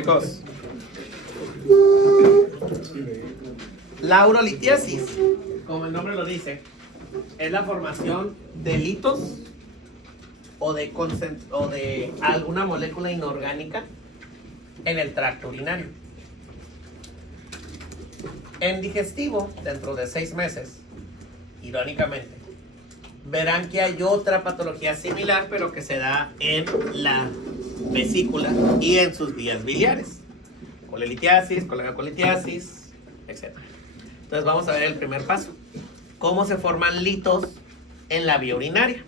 Chicos, la urolitiasis, como el nombre lo dice, es la formación de litos o de alguna molécula inorgánica en el tracto urinario. En digestivo, dentro de 6 meses, irónicamente, verán que hay otra patología similar, pero que se da en la vesícula y en sus vías biliares. Colelitiasis, colegacolitiasis, etc. Entonces vamos a ver el primer paso. ¿Cómo se forman litos en la vía urinaria?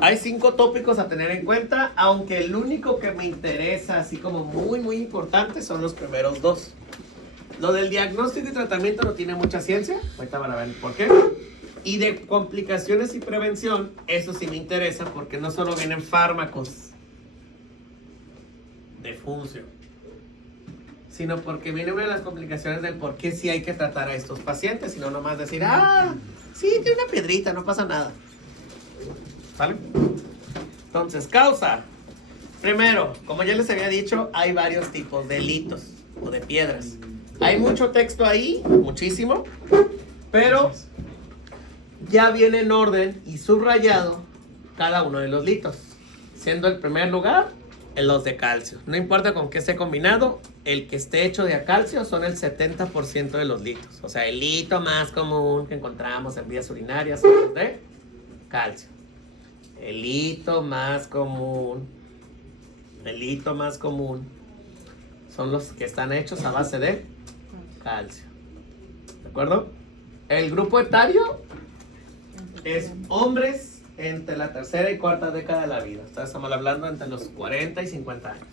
Hay 5 tópicos a tener en cuenta, aunque el único que me interesa, así como muy importante, son los primeros 2. Lo del diagnóstico y tratamiento no tiene mucha ciencia, ahorita van a ver por qué. Y de complicaciones y prevención, eso sí me interesa, porque no solo vienen fármacos de función, sino porque viene una de las complicaciones del por qué sí hay que tratar a estos pacientes, y no nomás decir, sí, tiene una piedrita, no pasa nada. ¿Vale? Entonces, causa. Primero, como ya les había dicho, hay varios tipos de litos o de piedras. Hay mucho texto ahí, muchísimo, pero ya viene en orden y subrayado cada uno de los litos, siendo el primer lugar en los de calcio. No importa con qué esté combinado, el que esté hecho de calcio son el 70% de los litos. O sea, el lito más común que encontramos en vías urinarias son los de calcio. El lito más común son los que están hechos a base de calcio. ¿De acuerdo? El grupo etario es hombres entre la tercera y cuarta década de la vida. Estamos hablando entre los 40 y 50 años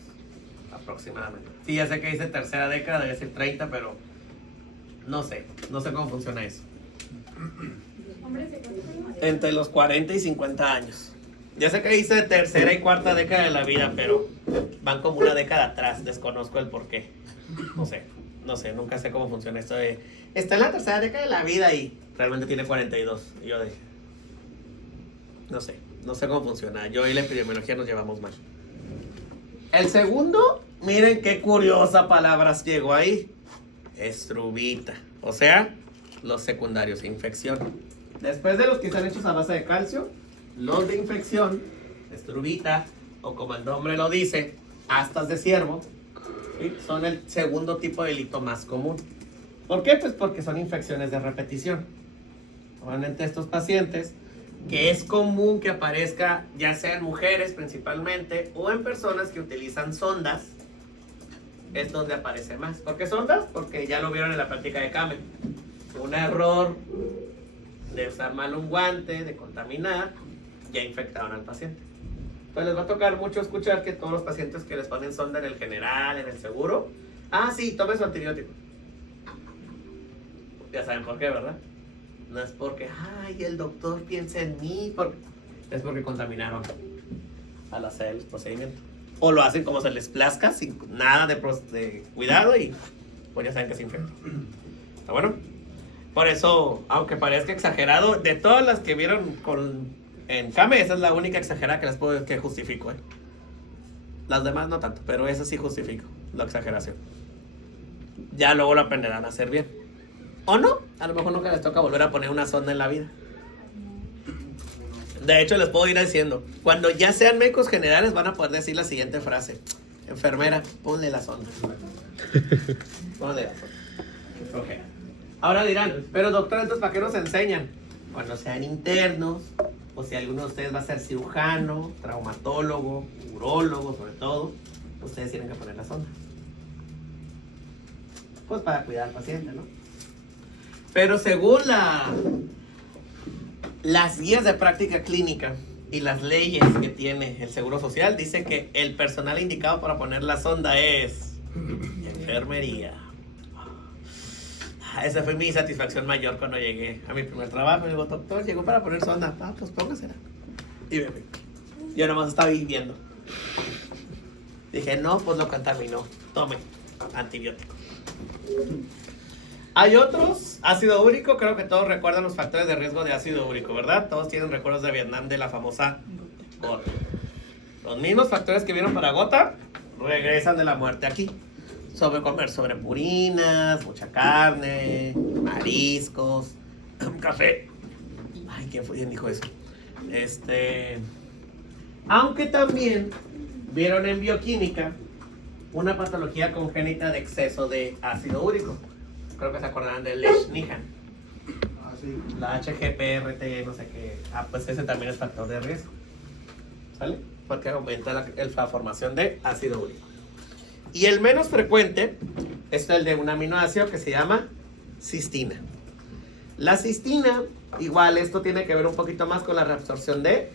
aproximadamente. Sí, ya sé que dice tercera década, debe ser 30, pero no sé cómo funciona eso. Entre los 40 y 50 años. Ya sé que dice tercera y cuarta década de la vida, pero van como una década atrás, desconozco el por qué. No sé, nunca sé cómo funciona esto de... Está en la tercera década de la vida y realmente tiene 42. Y yo dije... No sé cómo funciona. Yo y la epidemiología nos llevamos mal. El segundo, miren qué curiosa palabras llegó ahí. Estrubita. O sea, los secundarios, infección. Después de los que están hechos a base de calcio, los de infección, estrubita, o como el nombre lo dice, astas de ciervo, ¿sí? Son el segundo tipo de lito más común. ¿Por qué? Pues porque son infecciones de repetición. Normalmente estos pacientes, que es común que aparezca ya sea en mujeres principalmente o en personas que utilizan sondas, es donde aparece más. ¿Por qué sondas? Porque ya lo vieron en la práctica de Kamen. Un error de usar mal un guante, de contaminar, ya infectaron al paciente. Entonces les va a tocar mucho escuchar que todos los pacientes que les ponen sonda en el general, en el seguro, sí, tome su antibiótico. Ya saben por qué, ¿verdad? No es porque, el doctor piensa en mí, es porque contaminaron al hacer el procedimiento. O lo hacen como se les plazca, sin nada de cuidado, y pues ya saben que se infecta. ¿Está bueno? Por eso, aunque parezca exagerado, de todas las que vieron en Kame, esa es la única exagerada que les puedo que justifico. Las demás no tanto, pero esa sí justifico la exageración. Ya luego lo aprenderán a hacer bien. ¿O no? A lo mejor nunca les toca volver a poner una sonda en la vida. De hecho, les puedo ir diciendo, cuando ya sean médicos generales van a poder decir la siguiente frase: enfermera, ponle la sonda. Ponle la sonda. Okay. Ahora dirán, pero doctor, entonces ¿para qué nos enseñan? Cuando sean internos, o si alguno de ustedes va a ser cirujano, traumatólogo, urólogo sobre todo, ustedes tienen que poner la sonda. Pues para cuidar al paciente, ¿no? Pero según las guías de práctica clínica y las leyes que tiene el Seguro Social, dice que el personal indicado para poner la sonda es enfermería. Esa fue mi satisfacción mayor cuando llegué a mi primer trabajo. Y digo, doctor, llegó para poner sonda. Pues póngasela. Y me fui. Yo nomás estaba viviendo. Dije, no, pues lo contaminó. Tome, antibiótico. Hay otros, ácido úrico, creo que todos recuerdan los factores de riesgo de ácido úrico, ¿verdad? Todos tienen recuerdos de Vietnam de la famosa gota. Los mismos factores que vieron para gota, regresan de la muerte aquí. Sobre comer sobre purinas, mucha carne, mariscos, café. Ay, ¿quién fue quien dijo eso? Aunque también vieron en bioquímica una patología congénita de exceso de ácido úrico. Creo que se acordarán del Lesch-Nyhan. Ah, sí. La HGPRT, no sé qué. Pues ese también es factor de riesgo. ¿Sale? Porque aumenta la formación de ácido úrico. Y el menos frecuente es el de un aminoácido que se llama cistina. La cistina, igual esto tiene que ver un poquito más con la reabsorción de,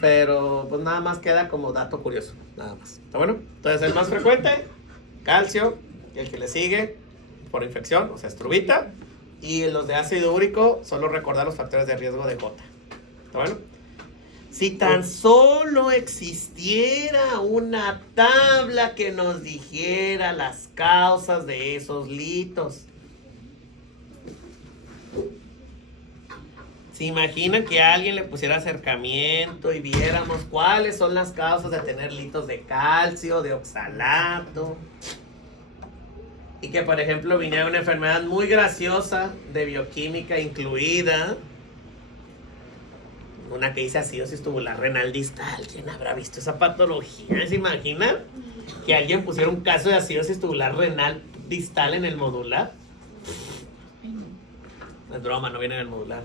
pero pues nada más queda como dato curioso, nada más. ¿Está bueno? Entonces el más frecuente, calcio, y el que le sigue por infección, o sea, estrubita, y los de ácido úrico, solo recordar los factores de riesgo de gota. ¿Está bueno? Si tan solo existiera una tabla que nos dijera las causas de esos litos. ¿Se imaginan que a alguien le pusiera acercamiento y viéramos cuáles son las causas de tener litos de calcio, de oxalato? Y que, por ejemplo, viniera una enfermedad muy graciosa de bioquímica incluida. Una que dice acidosis tubular renal distal. ¿Quién habrá visto esa patología? ¿Se imagina que alguien pusiera un caso de acidosis tubular renal distal en el modular? No es broma, no viene en el modular.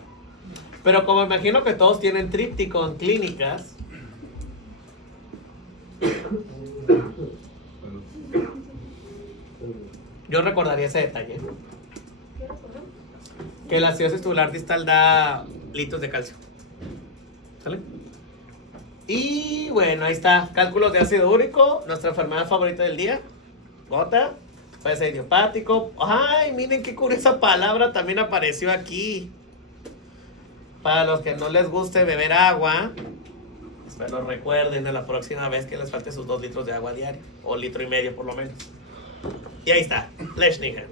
Pero como imagino que todos tienen tríptico en clínicas, yo recordaría ese detalle. Que la acidosis tubular distal da litos de calcio. ¿Sale? Y bueno, ahí está. Cálculos de ácido úrico. Nuestra enfermedad favorita del día. Gota. Puede ser idiopático. Ay, miren qué curiosa palabra también apareció aquí. Para los que no les guste beber agua, espero recuerden de la próxima vez que les falte sus 2 litros de agua diario. O 1,5 litros por lo menos. Y ahí está. Lesch-Nyhan.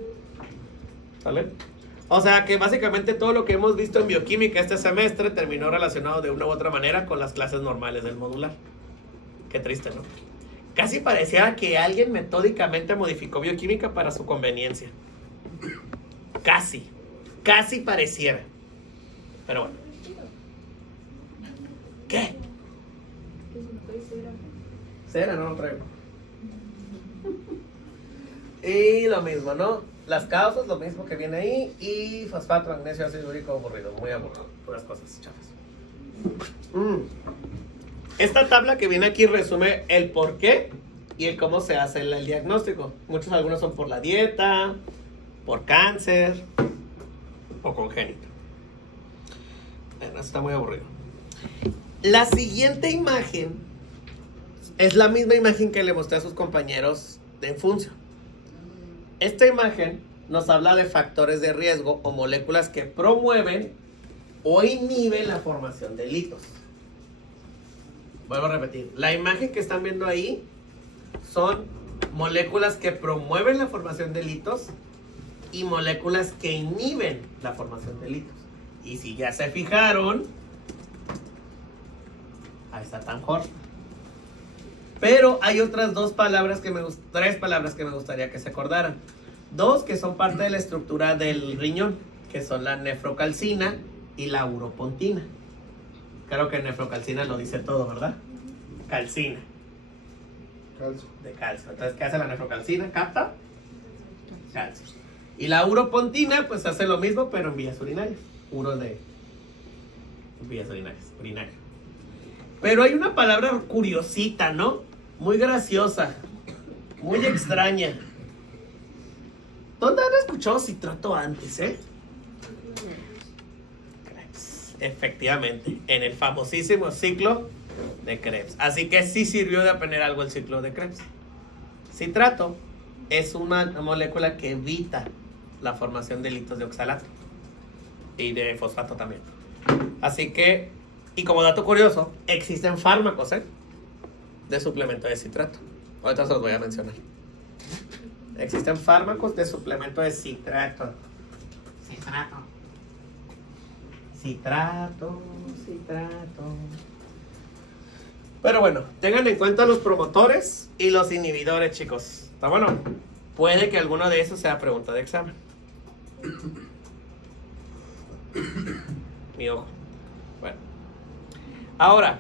¿Sale? O sea que básicamente todo lo que hemos visto en bioquímica este semestre terminó relacionado de una u otra manera con las clases normales del modular. Qué triste, ¿no? Casi pareciera que alguien metódicamente modificó bioquímica para su conveniencia. Casi pareciera. Pero bueno. ¿Qué? Cera no lo traigo. Y lo mismo, ¿no? Las causas, lo mismo que viene ahí. Y fosfato, magnesio, ácido úrico aburrido. Muy aburrido. Puras cosas chafas. Esta tabla que viene aquí resume el por qué y el cómo se hace el diagnóstico. Algunos son por la dieta, por cáncer o congénito. Bueno, está muy aburrido. La siguiente imagen es la misma imagen que le mostré a sus compañeros de Funcio. Esta imagen nos habla de factores de riesgo o moléculas que promueven o inhiben la formación de litos. Vuelvo a repetir. La imagen que están viendo ahí son moléculas que promueven la formación de litos y moléculas que inhiben la formación de litos. Y si ya se fijaron, ahí está tan Horst. Pero hay otras tres palabras que me gustaría que se acordaran. 2 que son parte de la estructura del riñón, que son la nefrocalcina y la uropontina. Creo que nefrocalcina lo dice todo, ¿verdad? Calcina. Calcio. De calcio. Entonces, ¿qué hace la nefrocalcina? ¿Capta? Calcio. Y la uropontina, pues hace lo mismo, pero en vías urinarias. Vías urinarias. Pero hay una palabra curiosita, ¿no? Muy graciosa. Muy extraña. ¿Dónde han escuchado citrato antes, Krebs. Efectivamente, en el famosísimo ciclo de Krebs. Así que sí sirvió de aprender algo el ciclo de Krebs. Citrato es una molécula que evita la formación de litos de oxalato y de fosfato también. Así que, y como dato curioso, existen fármacos de suplemento de citrato. Ahorita se los voy a mencionar. Existen fármacos de suplemento de citrato. Citrato. Pero bueno, tengan en cuenta los promotores y los inhibidores, chicos. ¿Está bueno? Puede que alguno de esos sea pregunta de examen. Mi ojo. Bueno. Ahora,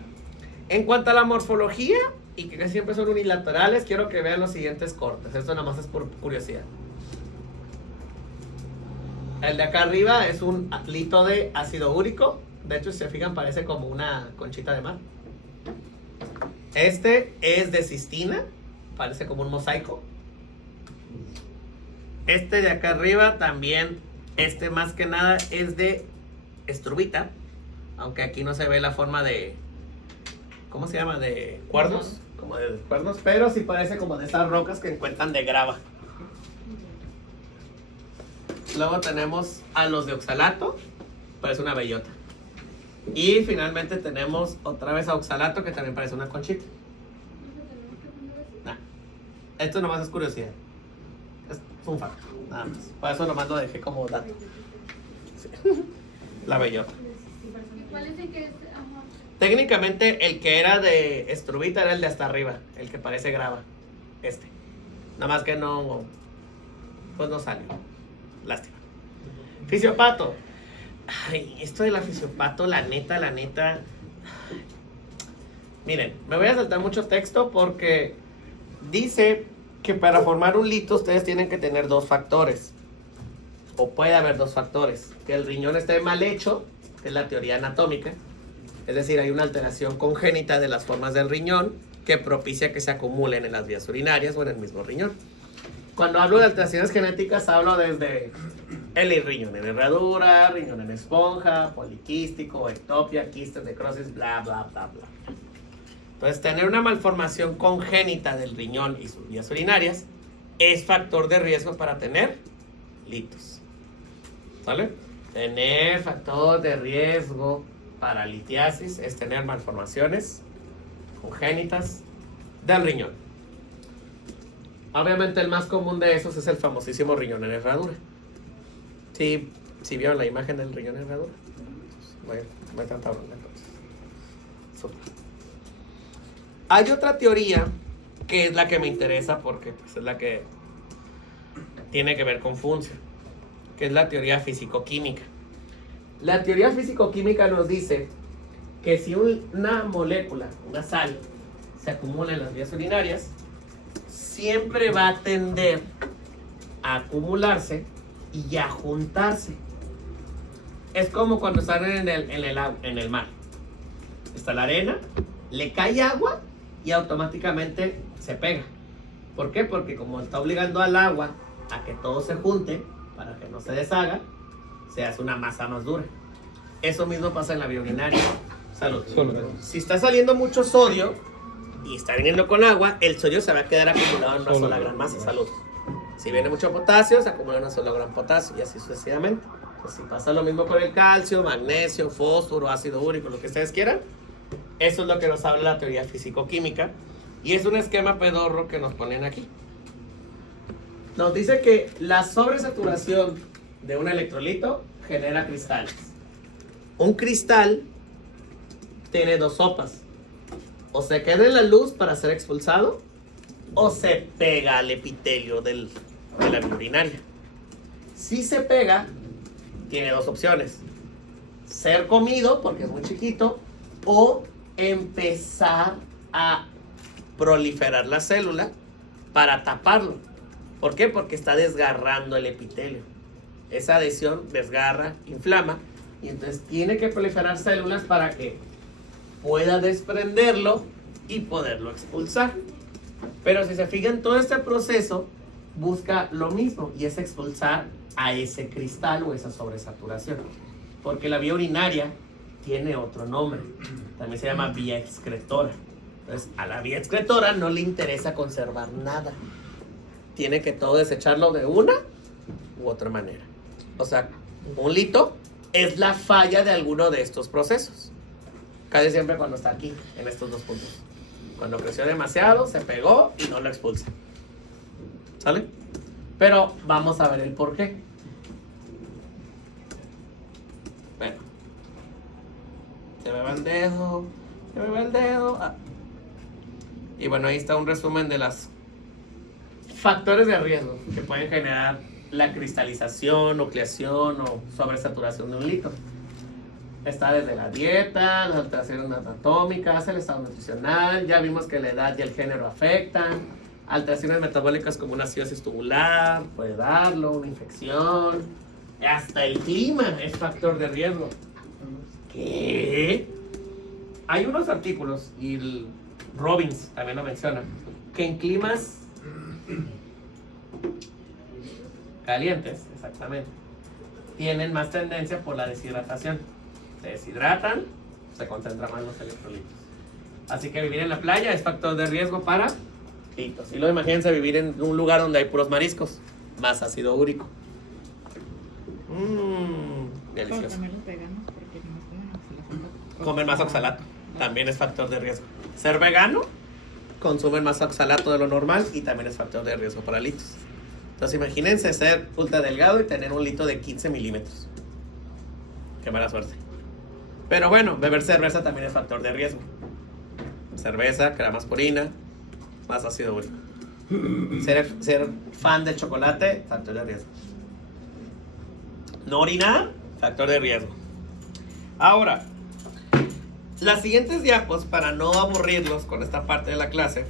en cuanto a la morfología, y que casi siempre son unilaterales, quiero que vean los siguientes cortes. Esto nada más es por curiosidad. El de acá arriba es un lito de ácido úrico. De hecho, si se fijan, parece como una conchita de mar. Este es de cistina. Parece como un mosaico. Este de acá arriba también, este más que nada es de estrubita. Aunque aquí no se ve la forma de... ¿Cómo se llama? De cuernos. Como de cuernos, pero sí parece como de esas rocas que encuentran de grava. Luego tenemos a los de oxalato, parece una bellota. Y finalmente tenemos otra vez a oxalato, que también parece una conchita. Nah. Esto nomás es curiosidad. Es un facto, nada más. Por eso nomás lo dejé como dato. Sí. La bellota. ¿Cuál es el que es? Ajá. Técnicamente el que era de estrubita era el de hasta arriba, el que parece grava. Este. Nada más que no... Pues no salió. Lástima. Fisiopato. Ay, esto de la fisiopato, la neta. Miren, me voy a saltar mucho texto porque dice que para formar un lito ustedes tienen que tener dos factores. O puede haber dos factores. Que el riñón esté mal hecho, que es la teoría anatómica. Es decir, hay una alteración congénita de las formas del riñón que propicia que se acumulen en las vías urinarias o en el mismo riñón. Cuando hablo de alteraciones genéticas, hablo desde el riñón en herradura, riñón en esponja, poliquístico, ectopia, quistes, necrosis, bla, bla, bla, bla. Entonces, tener una malformación congénita del riñón y sus vías urinarias es factor de riesgo para tener litos. ¿Sale? Tener factor de riesgo para litiasis es tener malformaciones congénitas del riñón. Obviamente el más común de esos es el famosísimo riñón en herradura. ¿Sí vieron la imagen del riñón en herradura? No hay tanta bronca entonces. Super. Hay otra teoría que es la que me interesa porque pues, es la que tiene que ver con función, que es la teoría físico-química. La teoría físico-química nos dice que si una molécula, una sal, se acumula en las vías urinarias, siempre va a tender a acumularse y a juntarse. Es como cuando están en el mar. Está la arena, le cae agua y automáticamente se pega. ¿Por qué? Porque como está obligando al agua a que todo se junte para que no se deshaga, se hace una masa más dura. Eso mismo pasa en la vía urinaria. Salud. Si está saliendo mucho sodio y está viniendo con agua, el sodio se va a quedar acumulado en una sola gran masa. Salud. Si viene mucho potasio, se acumula en una sola gran potasio y así sucesivamente. Pues si pasa lo mismo con el calcio, magnesio, fósforo, ácido úrico, lo que ustedes quieran, eso es lo que nos habla la teoría físico-química y es un esquema pedorro que nos ponen aquí. Nos dice que la sobresaturación de un electrolito genera cristales. Un cristal tiene dos sopas. O se queda en la luz para ser expulsado o se pega al epitelio de la vía urinaria. Si se pega, tiene dos opciones. Ser comido, porque es muy chiquito, o empezar a proliferar la célula para taparlo. ¿Por qué? Porque está desgarrando el epitelio. Esa adhesión desgarra, inflama, y entonces tiene que proliferar células para que pueda desprenderlo y poderlo expulsar. Pero si se fijan, todo este proceso busca lo mismo, y es expulsar a ese cristal o esa sobresaturación. Porque la vía urinaria tiene otro nombre. También se llama vía excretora. Entonces, a la vía excretora no le interesa conservar nada. Tiene que todo desecharlo de una u otra manera. O sea, un lito es la falla de alguno de estos procesos. Casi siempre cuando está aquí, en estos dos puntos. Cuando creció demasiado, se pegó y no lo expulsa. ¿Sale? Pero vamos a ver el por qué. Bueno. Se me va el dedo. Se me va el dedo. Ah, Y bueno, ahí está un resumen de los factores de riesgo que pueden generar la cristalización, nucleación o sobresaturación de un lito. Está desde la dieta, las alteraciones anatómicas, el estado nutricional, ya vimos que la edad y el género afectan, alteraciones metabólicas como una acidosis tubular, puede darlo, una infección, hasta el clima es factor de riesgo. ¿Qué? Hay unos artículos, y el Robbins también lo menciona, que en climas calientes, exactamente, tienen más tendencia por la deshidratación. Se deshidratan, se concentran más los electrolitos. Así que vivir en la playa es factor de riesgo para litos. Y luego imagínense vivir en un lugar donde hay puros mariscos, más ácido úrico. Delicioso. También los veganos porque no pueden oxalato. Comer más oxalato también es factor de riesgo. Ser vegano, consumen más oxalato de lo normal y también es factor de riesgo para litos. Entonces imagínense ser ultra delgado y tener un lito de 15 milímetros. Qué mala suerte. Pero bueno, beber cerveza también es factor de riesgo. Cerveza, crea más purina, más ácido úrico. Ser fan del chocolate, factor de riesgo. No orinar, factor de riesgo. Ahora, las siguientes diapos, para no aburrirlos con esta parte de la clase,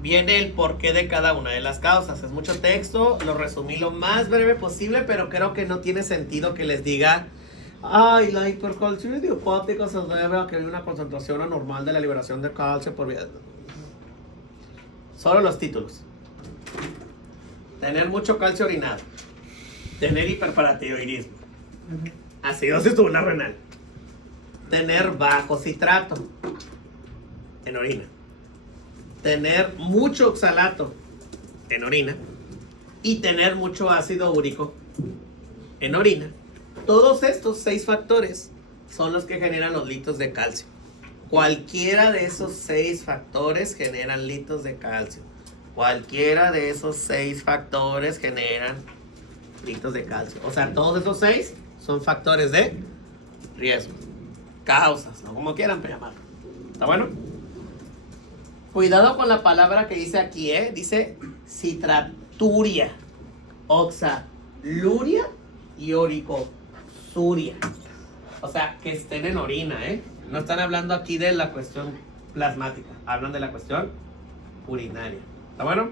viene el porqué de cada una de las causas. Es mucho texto, lo resumí lo más breve posible, pero creo que no tiene sentido que les diga: ay, la hipercalciuria idiopática se debe a que hay una concentración anormal de la liberación de calcio por vía. Solo los títulos. Tener mucho calcio orinado. Tener hiperparatiroidismo. Acidosis tubular renal. Tener bajo citrato en orina. Tener mucho oxalato en orina. Y tener mucho ácido úrico en orina. Todos estos 6 factores son los que generan los litos de calcio. Cualquiera de esos 6 factores generan litos de calcio. Cualquiera de esos 6 factores generan litos de calcio. O sea, todos esos 6 son factores de riesgo. Causas, ¿no? Como quieran llamarlo. ¿Está bueno? Cuidado con la palabra que dice aquí, ¿eh? Dice citraturia, oxaluria y oricosuria. O sea, que estén en orina, ¿eh? No están hablando aquí de la cuestión plasmática. Hablan de la cuestión urinaria. ¿Está bueno?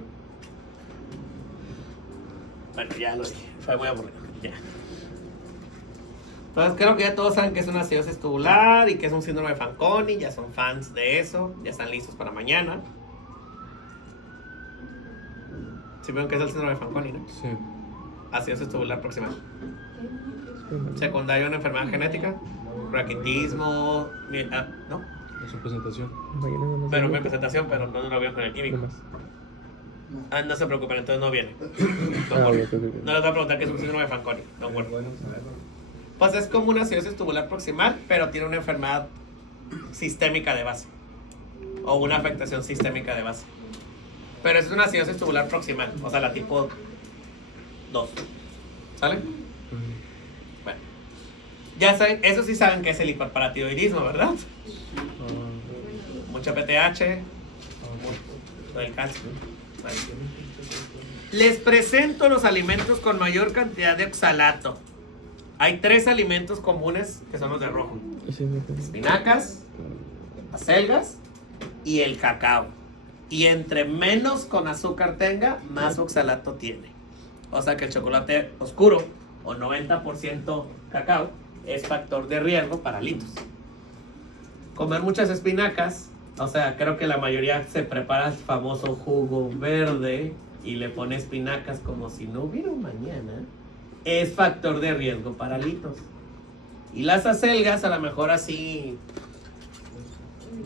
Bueno, ya lo dije. Fue muy aburrido. Ya. Entonces creo que ya todos saben que es una acidosis tubular y que es un síndrome de Fanconi. Ya son fans de eso. Ya están listos para mañana. ¿Sí vieron que es el síndrome de Fanconi, no? Sí. Acidosis tubular proximal. Secundario a una enfermedad genética. Raquitismo. ¿No? En su presentación. Bueno, mi presentación, pero no lo veo con el químico. No se preocupen, entonces no viene. No les voy a preguntar qué es un síndrome de Fanconi. Pues es como una acidosis tubular proximal, pero tiene una enfermedad sistémica de base. O una afectación sistémica de base. Pero es una acidosis tubular proximal, o sea, la tipo 2. ¿Sale? Bueno. Ya saben, eso sí saben que es el hiperparatiroidismo, ¿verdad? Mucho PTH, lo del calcio. Vale. Les presento los alimentos con mayor cantidad de oxalato. Hay 3 alimentos comunes que son los de rojo: espinacas, acelgas y el cacao. Y entre menos con azúcar tenga, más oxalato tiene. O sea que el chocolate oscuro o 90% cacao es factor de riesgo para litos. Comer muchas espinacas, o sea, creo que la mayoría se prepara el famoso jugo verde y le pone espinacas como si no hubiera un mañana, es factor de riesgo para litos. Y las acelgas, a lo mejor así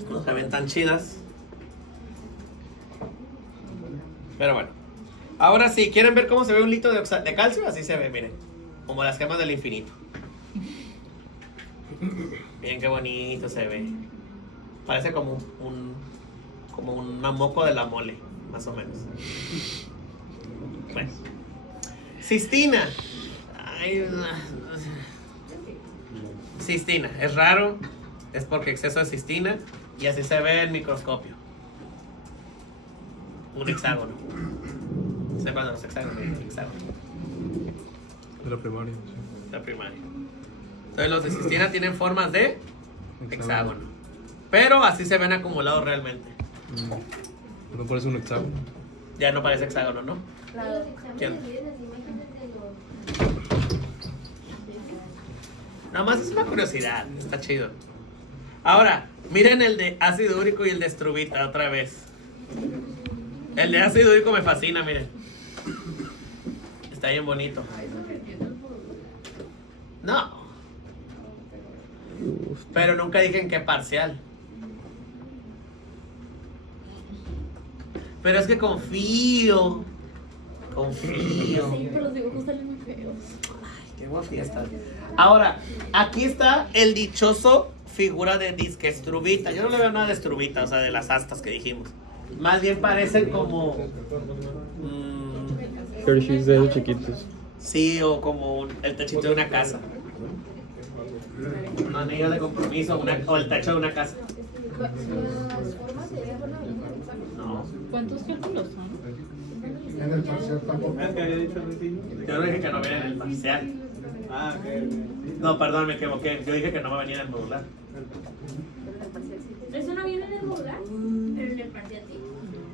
no se ven tan chidas, pero bueno. Ahora sí, ¿quieren ver cómo se ve un litro de calcio? Así se ve, miren, como las gemas del infinito. Miren qué bonito se ve. Parece como un moco de la mole, más o menos. Bueno. Cistina. Ay, cistina. Es raro. Es porque exceso de cistina. Y así se ve en microscopio. un hexágono. Sepan los hexágonos, De la primaria. Sí. la primaria. Entonces los de cistina tienen formas de hexágono. Pero así se ven acumulados realmente. ¿No parece un hexágono? Ya no parece hexágono, ¿no? Claro. ¿Quién? Nada más es una curiosidad, está chido. Ahora, miren el de ácido úrico y el de estrubita otra vez. El de ácido úrico me fascina, miren. Está bien bonito. No. Pero nunca dije en qué parcial. Pero es que confío. Confío. Sí, pero los dibujos salen muy feos. Qué buena fiesta. Ahora, aquí está el dichoso figura de disque estrubita. Yo no le veo nada de estrubita, o sea, de las astas que dijimos. Más bien parecen como... Hershey's de esos chiquitos. sí, o como el techito de una casa. Un anillo de compromiso o el techo de una casa. Las formas se ven buenas. No. ¿Cuántos cálculos son? En el parcial tampoco. Yo dije que no venía en el parcial. No, perdón, me equivoqué. Yo dije que no va a venir en el modular. ¿Eso no viene en el modular? Pero en el parcial sí.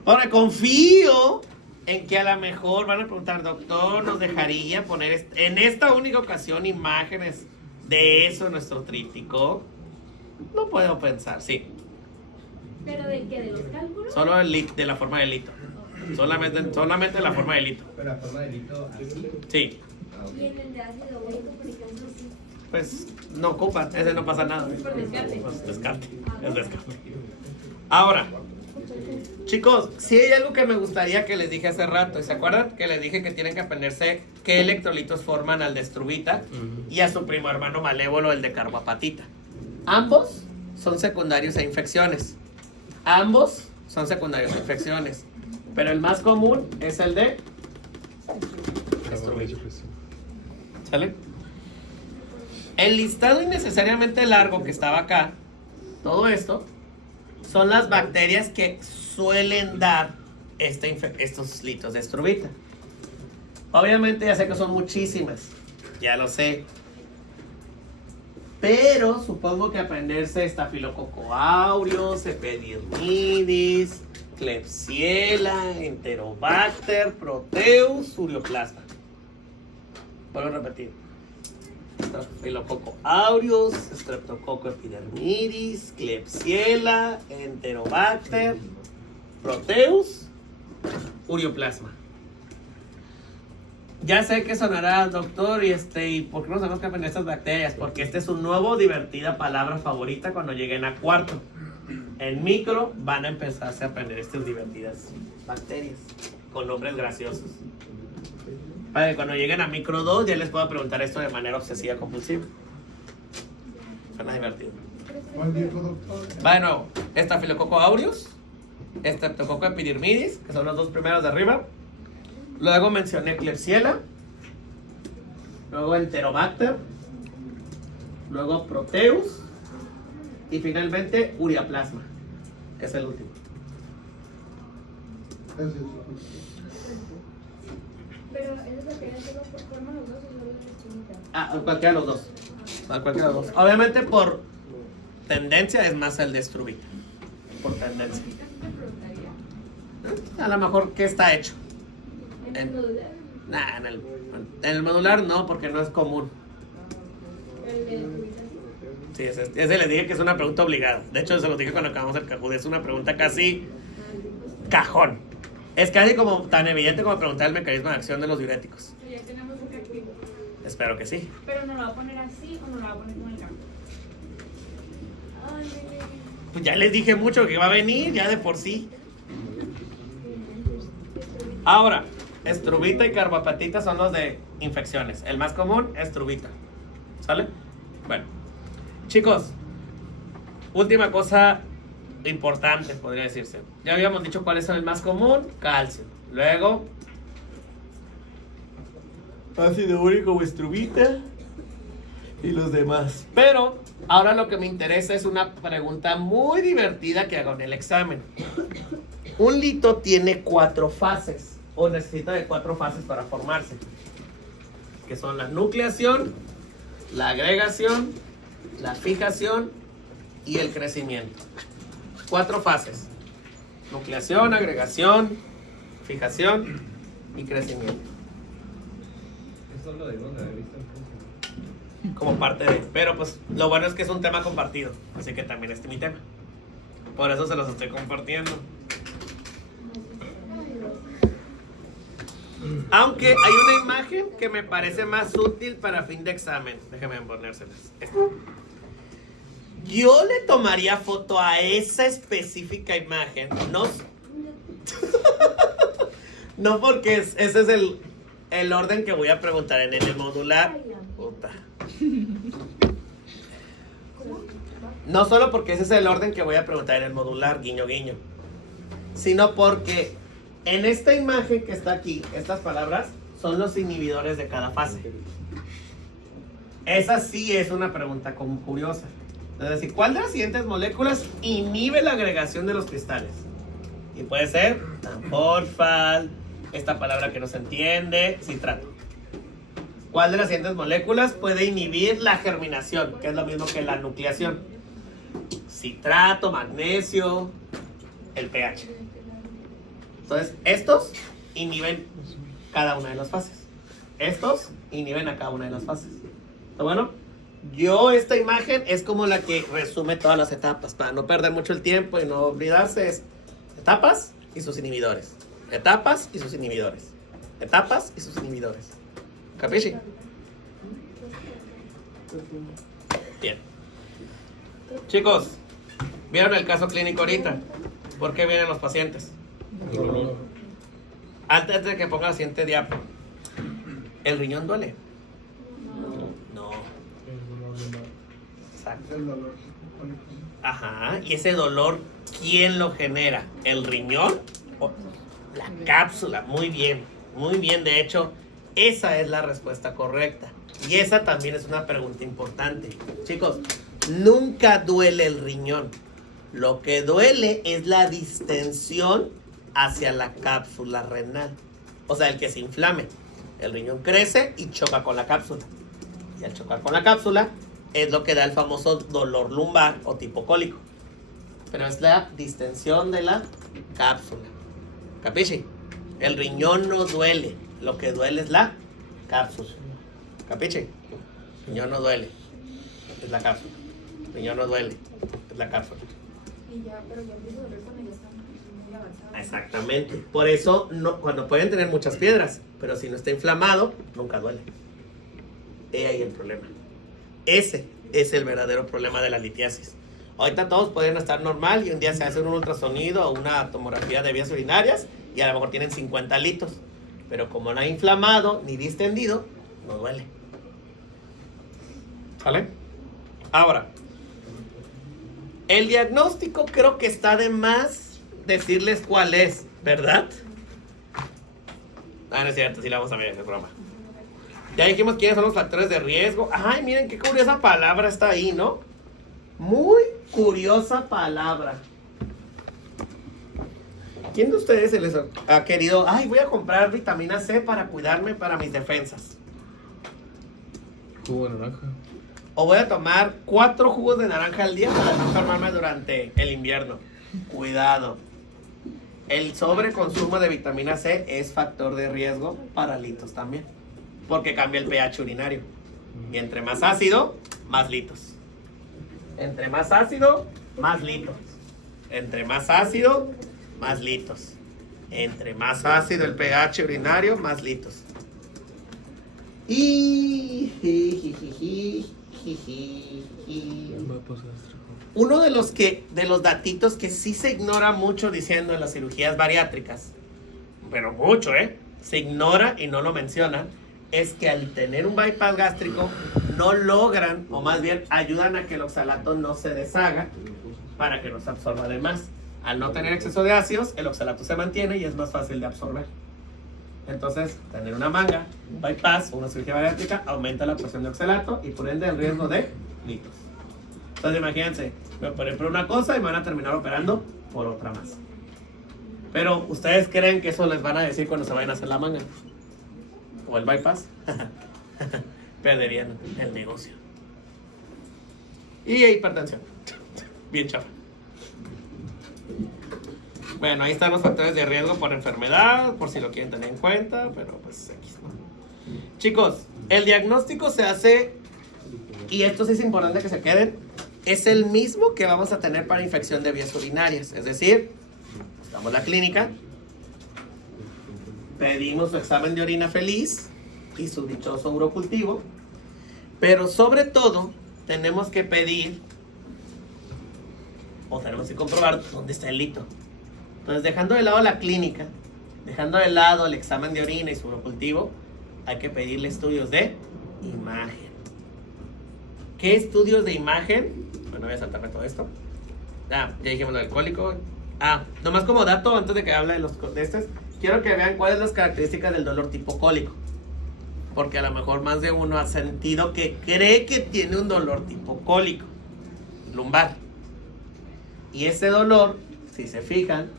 Ahora, confío en que a lo mejor van a preguntar, doctor, ¿nos dejaría poner en esta única ocasión imágenes de eso en nuestro tríptico? No puedo pensar, sí. ¿Pero de qué? ¿De los cálculos? Solo de la forma del hito. Solamente la forma del hito. Pero la forma del hito así. Sí. Y en el de ácido úrico, por ejemplo, sí. Pues no ocupa, ese no pasa nada. Por descarte. Pues descarte, es descarte. Ahora, chicos, sí hay algo que me gustaría que les dije hace rato. ¿Y se acuerdan que les dije que tienen que aprenderse qué electrolitos forman al de estrubita y a su primo hermano malévolo, el de carbapatita? Ambos son secundarios a infecciones. Ambos son secundarios a infecciones. Pero el más común es el de estrubita. ¿Sale? El listado innecesariamente largo que estaba acá, todo esto, son las bacterias que suelen dar estos litros de estrubita. Obviamente ya sé que son muchísimas, ya lo sé. Pero supongo que aprenderse Staphylococcus aureus, Epidermidis, Klebsiella, Enterobacter, Proteus, Ureoplasma. Vuelvo a repetir. Staphylococcus aureus, Streptococcus epidermidis, Klebsiella, Enterobacter, Proteus, Ureoplasma. Ya sé que sonará, doctor, ¿y por qué no sabemos que aprender estas bacterias? Porque esta es su nuevo divertida palabra favorita cuando lleguen a cuarto. En micro van a empezarse a aprender estas divertidas bacterias con nombres graciosos. Para que cuando lleguen a micro 2 ya les pueda preguntar esto de manera obsesiva compulsiva. Suena divertido. ¿Cuál dijo, doctor? Va de nuevo. Staphylococcus aureus, Streptococcus epidermidis, que son los dos primeros de arriba. Luego mencioné Klebsiella. Luego Enterobacter. Luego Proteus. Y finalmente Ureaplasma, que es el último. Pero esas bacterias solo forman los dos y solo las estrubita. Ah, cualquiera de los dos. Cualquiera de los dos. Obviamente por tendencia es más el de estrubita. Por tendencia. A lo mejor, ¿qué está hecho? ¿En el modular? Nah, en el modular no, porque no es común. ¿El de estrubita sí? Sí, ese les dije que es una pregunta obligada. De hecho, se lo dije cuando acabamos el Kahoot. Es una pregunta casi cajón. Es casi como tan evidente como preguntar el mecanismo de acción de los diuréticos. Ya tenemos un reactivo. Espero que sí. Pero no lo va a poner así o no lo va a poner con el campo. Ay, Pues ya les dije mucho que iba a venir, ya de por sí. Ahora, estrubita y carbapatita son los de infecciones. El más común, estrubita. ¿Sale? Bueno. Chicos, última cosa importante, podría decirse. Ya habíamos dicho cuáles son el más común, calcio. Luego, ácido úrico o estrubita y los demás. Pero ahora lo que me interesa es una pregunta muy divertida que hago en el examen. Un lito tiene 4 fases, o necesita de 4 fases para formarse, que son la nucleación, la agregación, la fijación y el crecimiento. 4 fases: nucleación, agregación, fijación y crecimiento. Eso es lo de dónde, Como parte de, pero pues lo bueno es que es un tema compartido, así que también este es mi tema, por eso se los estoy compartiendo. Aunque hay una imagen que me parece más útil para fin de examen. Déjenme ponérselas. Esta. Yo le tomaría foto a esa específica imagen. No, no porque ese es el orden que voy a preguntar en el modular. Puta. No solo porque ese es el orden que voy a preguntar en el modular, guiño guiño, sino porque en esta imagen que está aquí, estas palabras son los inhibidores de cada fase. Esa sí es una pregunta como curiosa. Es decir, ¿cuál de las siguientes moléculas inhibe la agregación de los cristales? Y puede ser tanforfal, esta palabra que no se entiende, citrato. ¿Cuál de las siguientes moléculas puede inhibir la germinación, que es lo mismo que la nucleación? Citrato, magnesio, el pH. Entonces, estos inhiben cada una de las fases. Estos inhiben a cada una de las fases. ¿Está bueno? Esta imagen es como la que resume todas las etapas. Para no perder mucho el tiempo y no olvidarse, es etapas y sus inhibidores. Etapas y sus inhibidores. Etapas y sus inhibidores. ¿Capisci? Bien. Chicos, ¿vieron el caso clínico ahorita? ¿Por qué vienen los pacientes? Antes de que ponga la siguiente diapo, ¿el riñón duele? No. Exacto. El dolor. Ajá. ¿Y ese dolor quién lo genera? ¿El riñón o la cápsula? Muy bien, muy bien. De hecho, esa es la respuesta correcta. Y esa también es una pregunta importante. Chicos, nunca duele el riñón. Lo que duele es la distensión hacia la cápsula renal. O sea, el que se inflame. El riñón crece y choca con la cápsula. Y al chocar con la cápsula es lo que da el famoso dolor lumbar o tipo cólico. Pero es la distensión de la cápsula. ¿Capisci? El riñón no duele. Lo que duele es la cápsula. ¿Capisci? El riñón no duele. Es la cápsula. El riñón no duele. Es la cápsula. Y ya, pero ya empieza a doler cuando ya están muy avanzados. Exactamente. Por eso, cuando pueden tener muchas piedras, pero si no está inflamado, nunca duele. He ahí el problema. Ese es el verdadero problema de la litiasis. Ahorita todos pueden estar normal y un día se hace un ultrasonido o una tomografía de vías urinarias y a lo mejor tienen 50 litos. Pero como no hay inflamado ni distendido, no duele. ¿Sale? Ahora, el diagnóstico creo que está de más decirles cuál es, ¿verdad? Ah, no es cierto, sí la vamos a ver, es broma. Ya dijimos quiénes son los factores de riesgo. Ay, miren qué curiosa palabra está ahí, ¿no? Muy curiosa palabra. ¿Quién de ustedes se les ha querido? Ay, voy a comprar vitamina C para cuidarme para mis defensas. Jugo de naranja. O voy a tomar 4 jugos de naranja al día para no enfermarme durante el invierno. Cuidado. El sobreconsumo de vitamina C es factor de riesgo para litos también. Porque cambia el pH urinario. Y entre más ácido, más litos. Entre más ácido, más litos. Entre más ácido, más litos. Entre más ácido el pH urinario, más litos. Uno de los datitos que sí se ignora mucho diciendo en las cirugías bariátricas, pero mucho, se ignora y no lo mencionan, es que al tener un bypass gástrico no logran, o más bien ayudan a que el oxalato no se deshaga para que no se absorba de más. Al no tener exceso de ácidos, el oxalato se mantiene y es más fácil de absorber. Entonces, tener una manga, un bypass, una cirugía bariátrica, aumenta la presión de oxalato y por ende el riesgo de litos. Entonces, imagínense, me operé por una cosa y me van a terminar operando por otra más. Pero, ¿ustedes creen que eso les van a decir cuando se vayan a hacer la manga? ¿O el bypass? Perderían el negocio. Y hipertensión. Bien chafa. Bueno, ahí están los factores de riesgo por enfermedad, por si lo quieren tener en cuenta, pero pues X, ¿no? Chicos, el diagnóstico se hace, y esto sí es importante que se queden, es el mismo que vamos a tener para infección de vías urinarias. Es decir, buscamos la clínica, pedimos su examen de orina feliz y su dichoso urocultivo, pero sobre todo tenemos que pedir o tenemos que comprobar dónde está el lito. Entonces, dejando de lado la clínica, dejando de lado el examen de orina y su urocultivo, hay que pedirle estudios de imagen. ¿Qué estudios de imagen? Bueno, voy a saltarme todo esto. Ya dijimos lo del cólico. Nomás como dato, antes de que hable de estos, quiero que vean cuáles son las características del dolor tipo cólico. Porque a lo mejor más de uno ha sentido que cree que tiene un dolor tipo cólico, lumbar. Y ese dolor, si se fijan,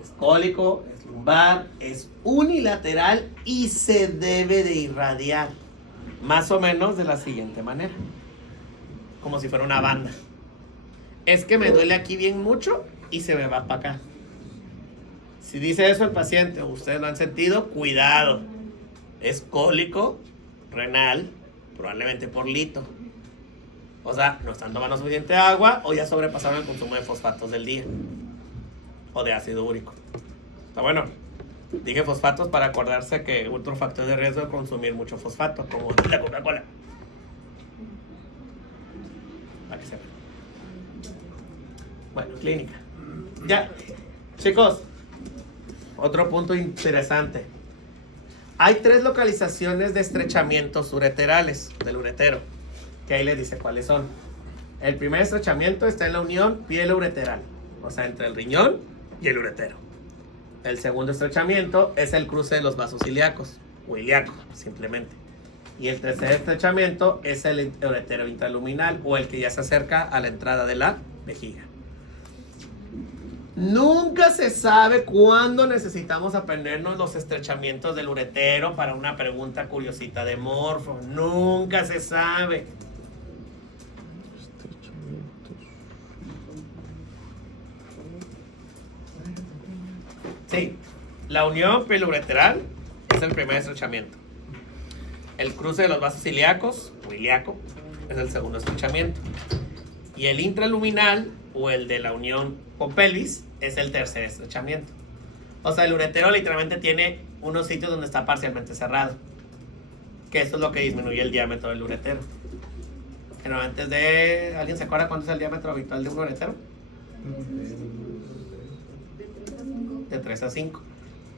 es cólico, es lumbar, es unilateral y se debe de irradiar. Más o menos de la siguiente manera. Como si fuera una banda. Es que me duele aquí bien mucho y se me va para acá. Si dice eso el paciente o ustedes lo han sentido, cuidado. Es cólico renal, probablemente por lito. O sea, no están tomando suficiente agua o ya sobrepasaron el consumo de fosfatos del día. O de ácido úrico. Está bueno. Dije fosfatos para acordarse que otro factor de riesgo es consumir mucho fosfato, como la Coca-Cola. Para que sepan. Bueno, clínica. Ya. Chicos, otro punto interesante. Hay 3 localizaciones de estrechamientos ureterales del uretero, que ahí les dice cuáles son. El primer estrechamiento está en la unión pielo-ureteral, o sea, entre el riñón y el uretero. El segundo estrechamiento es el cruce de los vasos ilíacos, o ilíaco, simplemente. Y el tercer estrechamiento es el uretero intraluminal, o el que ya se acerca a la entrada de la vejiga. Nunca se sabe cuándo necesitamos aprendernos los estrechamientos del uretero para una pregunta curiosita de morfo. Nunca se sabe. Sí, la unión pielo-ureteral es el primer estrechamiento. El cruce de los vasos ilíacos, o ilíaco, es el segundo estrechamiento. Y el intraluminal, o el de la unión con pelvis, es el tercer estrechamiento. O sea, el uretero literalmente tiene unos sitios donde está parcialmente cerrado. Que eso es lo que disminuye el diámetro del uretero. Pero antes de... ¿Alguien se acuerda cuánto es el diámetro habitual de un uretero? De 3 a 5.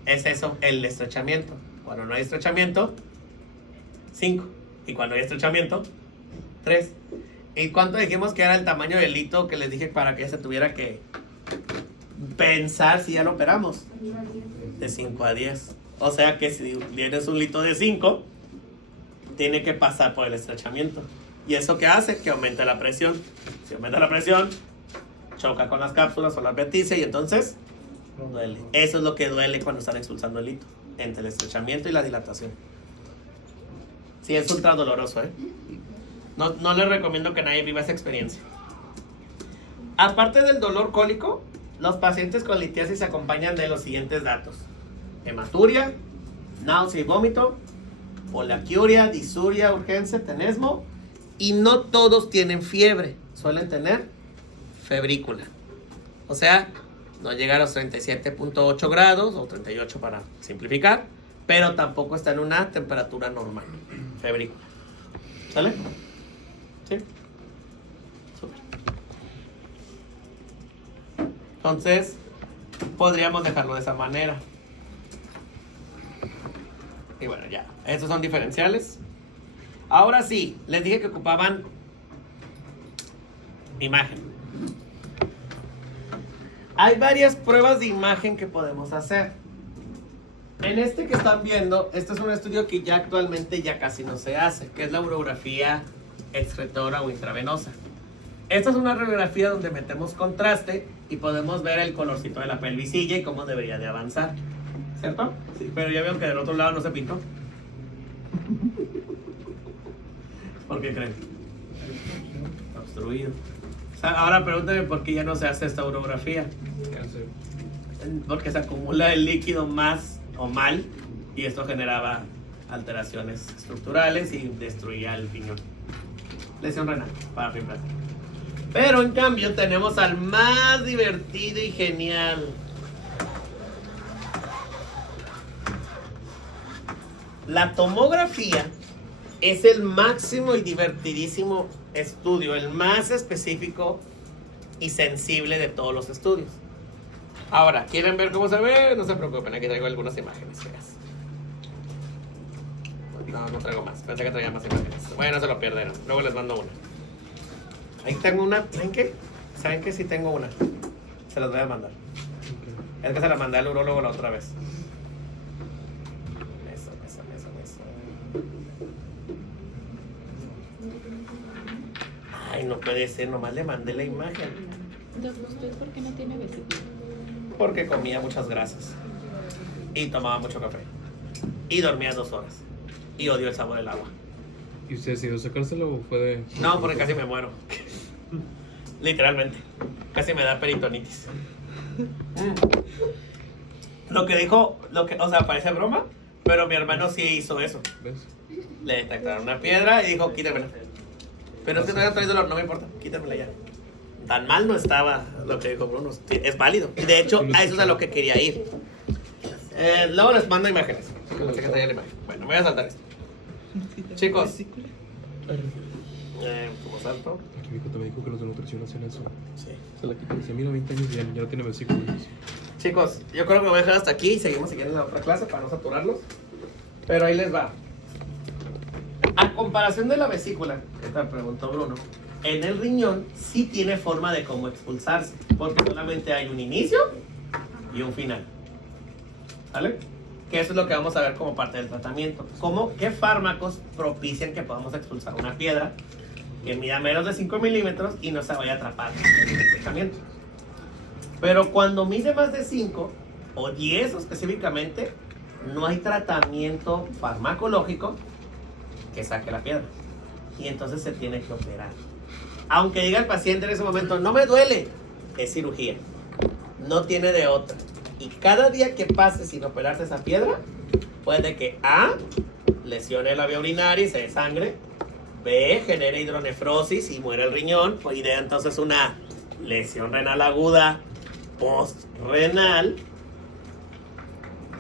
Es eso, el estrechamiento. Cuando no hay estrechamiento, 5. Y cuando hay estrechamiento, 3. ¿Y cuánto dijimos que era el tamaño del lito que les dije para que se tuviera que pensar si ya lo operamos? De 5 a 10. O sea que si tienes un lito de 5, tiene que pasar por el estrechamiento. ¿Y eso qué hace? Que aumenta la presión. Si aumenta la presión, choca con las cápsulas o la adventicia y entonces duele. Eso es lo que duele cuando están expulsando el lito, entre el estrechamiento y la dilatación. Sí, es ultra doloroso, ¿eh? No les recomiendo que nadie viva esa experiencia. Aparte del dolor cólico, los pacientes con litiasis se acompañan de los siguientes datos: hematuria, náusea y vómito, poliaquiuria, disuria, urgencia, tenesmo, y no todos tienen fiebre, suelen tener febrícula. O sea, no llega a los 37.8 grados o 38 para simplificar, pero tampoco está en una temperatura normal, febrícula. ¿Sale? ¿Sí? Súper. Entonces, podríamos dejarlo de esa manera. Y bueno, ya. Estos son diferenciales. Ahora sí, les dije que ocupaban imagen. Hay varias pruebas de imagen que podemos hacer. En este que están viendo, este es un estudio que ya actualmente ya casi no se hace, que es la urografía excretora o intravenosa. esta es una radiografía donde metemos contraste y podemos ver el colorcito de la pelvisilla y cómo debería de avanzar, ¿cierto? Sí, pero ya veo que del otro lado no se pintó. ¿Por qué creen? Obstruido. O sea, ahora pregúntame por qué ya no se hace esta urografía. Cáncer. Porque se acumula el líquido más o mal y esto generaba alteraciones estructurales y destruía el riñón. Lesión renal para fibras. Pero en cambio tenemos al más divertido y genial. La tomografía es el máximo y divertidísimo estudio, el más específico y sensible de todos los estudios. Ahora, ¿quieren ver cómo se ve? No se preocupen, aquí traigo algunas imágenes feas. No traigo más, pensé que traía más imágenes. Bueno, no se lo pierden, luego les mando una. Ahí tengo una, ¿saben qué? ¿Saben qué? Sí tengo una. Se las voy a mandar. Es que se la mandé al urólogo la otra vez. Eso. Ay, no puede ser, nomás le mandé la imagen. ¿Usted por qué no tiene vesícula? Porque comía muchas grasas. Y tomaba mucho café. Y dormía 2 horas. Y odio el sabor del agua. ¿Y usted decidió sacárselo o fue de...? No, porque casi me muero. Literalmente. Casi me da peritonitis. Lo que dijo, o sea, parece broma, pero mi hermano sí hizo eso. ¿Ves? Le detectaron una piedra y dijo, quítamela. Pero es que no había traído dolor, no me importa, quítamela ya. Tan mal no estaba lo que dijo Bruno, es válido. Y de hecho, a eso es a lo que quería ir. Luego les mando imágenes. Pensé que traía la imagen. Bueno, me voy a saltar esto. Chicos. ¿Cómo salto? Aquí mi hijo también dijo que los de nutrición hacen eso. Sí. Se la quitan. Dice, mira, 20 años ya no tiene vesícula. Chicos, yo creo que me voy a dejar hasta aquí y seguimos siguiendo en la otra clase para no saturarlos. Pero ahí les va. A comparación de la vesícula, que te preguntó Bruno, en el riñón sí tiene forma de cómo expulsarse, porque solamente hay un inicio y un final. ¿Vale? Que eso es lo que vamos a ver como parte del tratamiento. ¿Qué fármacos propician que podamos expulsar una piedra que mida menos de 5 milímetros y no se vaya a atrapar en el expulsamiento? Pero cuando mide más de 5 o 10 específicamente, no hay tratamiento farmacológico que saque la piedra. Y entonces se tiene que operar. Aunque diga el paciente en ese momento, no me duele, es cirugía. No tiene de otra. Y cada día que pase sin operarse esa piedra, puede que A, lesione la vía urinaria y se desangre. B, genere hidronefrosis y muera el riñón. Y de entonces una lesión renal aguda postrenal.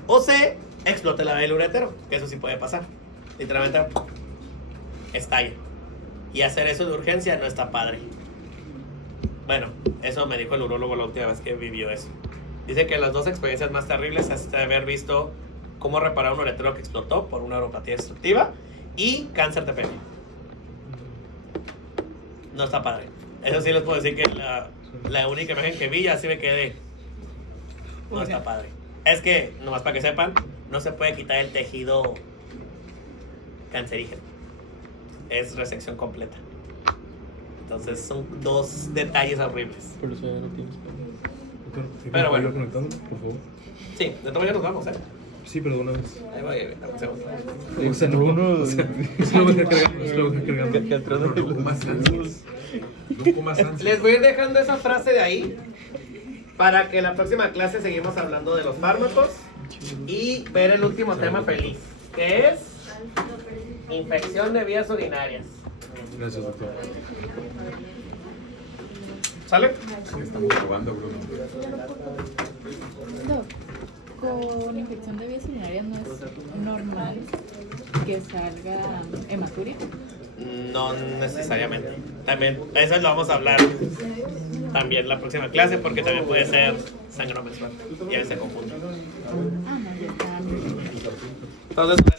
O C, explote la vía del urétero, que eso sí puede pasar. Literalmente estalla. Y hacer eso de urgencia no está padre. Bueno, eso me dijo el urólogo la última vez que vivió eso. Dice que las 2 experiencias más terribles es de haber visto cómo reparar un urétero que explotó por una neuropatía destructiva y cáncer de pene. No está padre. Eso sí les puedo decir que la única imagen que vi, así me quedé. No está padre. Es que, nomás para que sepan, no se puede quitar el tejido cancerígeno. Es resección completa. Entonces son 2 detalles horribles. Pero eso ya no tienes. Pero bueno. Conectando, por favor. Sí, de todo ya nos vamos, Sí, pero de una vez. Ahí va, dame un segundo. O sea, no. O sea, eso lo voy a dejar cargando. Eso lo voy a dejar cargando. Grupo más ansias. Les voy a ir dejando esa frase de ahí para que la próxima clase seguimos hablando de los fármacos y ver el último tema feliz, que es infección de vías urinarias. Gracias, doctor. ¿Sale? Estamos probando, Bruno. Con infección de vías urinarias no es normal que salga hematuria. No necesariamente. También, eso lo vamos a hablar también la próxima clase, porque también puede ser sangrado menstrual. Y a veces se confunde. Ah, no, ya está. Entonces, bueno,